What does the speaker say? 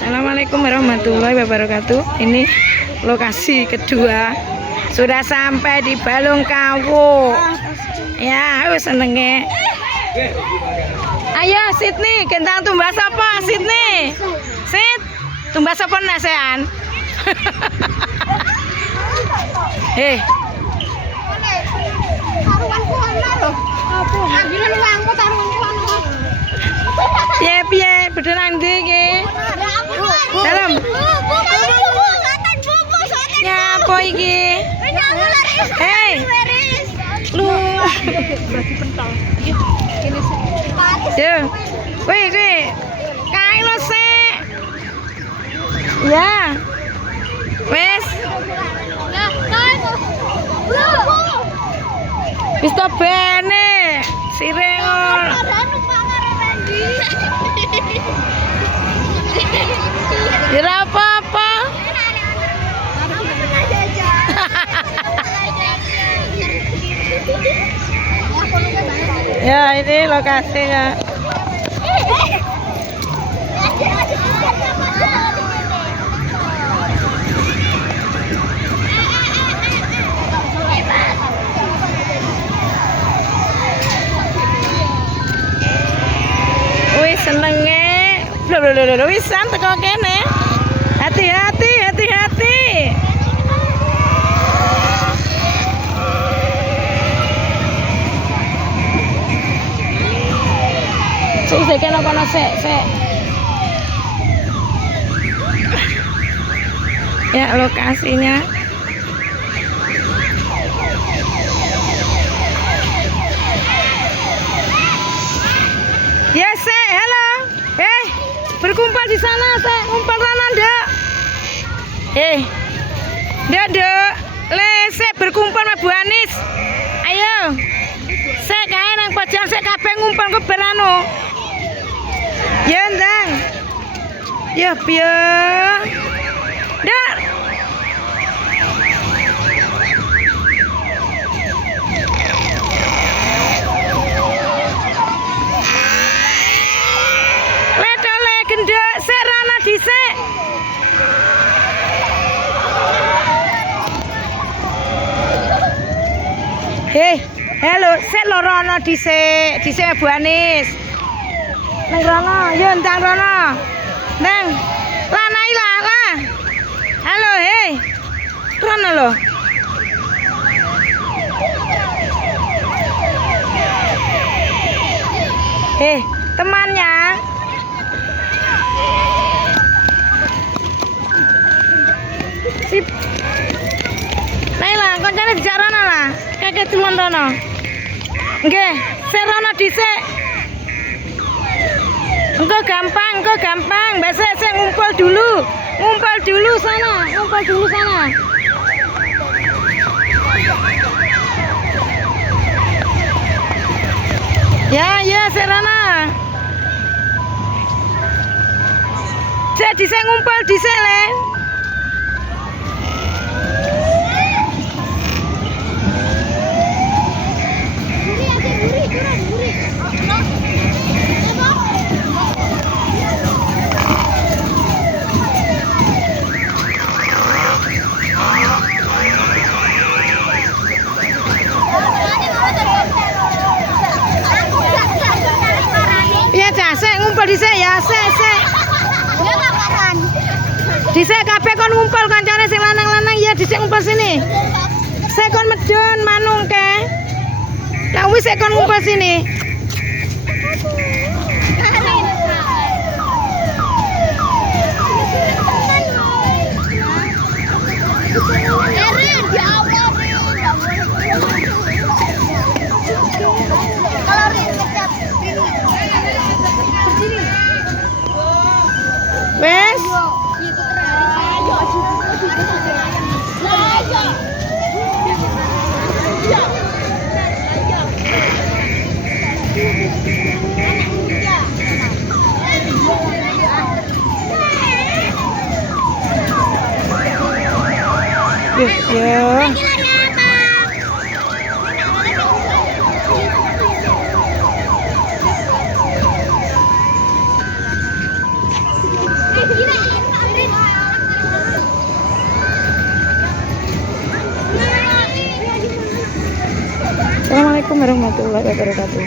Assalamualaikum warahmatullahi wabarakatuh. Ini lokasi kedua. Sudah sampai di Balongkawu. Ya, wis senenge. Ayo Sydney, kentang tumbas apa Sydney? Sid, tumbas apa nasean? Heh. Taruhanku ana lho. Apa? Ambilan uangku taruhanku ana. Piye beneran ndi iki? Dalam. Ya apa iki? Hei. Lu. Bagi pentol. Ini sih. Yo. Wih. Kae lo sik. Ya. Wes. Lah, kae kok. Wis to bene. Sireng. Ya apa-apa. Ya ini lokasinya. Wih senenge. Loh, wisan teko kene. Hati-hati. Sik kene kono sik. Ya lokasinya. Ya sik, halo. Berkumpul di sana, sik. Ngumpul sana, Nduk. Nduk. Sik berkumpul sama Bu Anis. Ayo. Sik kae nang pojok sik kabeh ngumpul ke beranu. Ya, Ndang. Ya, piye? Nduk. Gendek sik rono dhisik. Halo, sik lho rono dhisik. Dhisik Bu Anis. Nang rono, yo ndang rono. Ndang. Lanai lah. Halo, rono lho. Temannya. Sip. Naila, koncane dijak rono lah. Kakek tulon rono. Nggih, sik rono dhisik. Engko gampang. Besok sik ngumpul dulu sana. Ya, sik rono. Sik dhisik ngumpul dhisik le. Ngumpul dhisik ya, sik. Ya kapan? Dhisik kabeh kon ngumpul kancane sing lanang-lanang ya dhisik ngumpul sini. Sik kon medun manungke. Lah wis sik kon ngumpul sini. Wes. Ya. Gila. Assalamualaikum warahmatullahi wabarakatuh.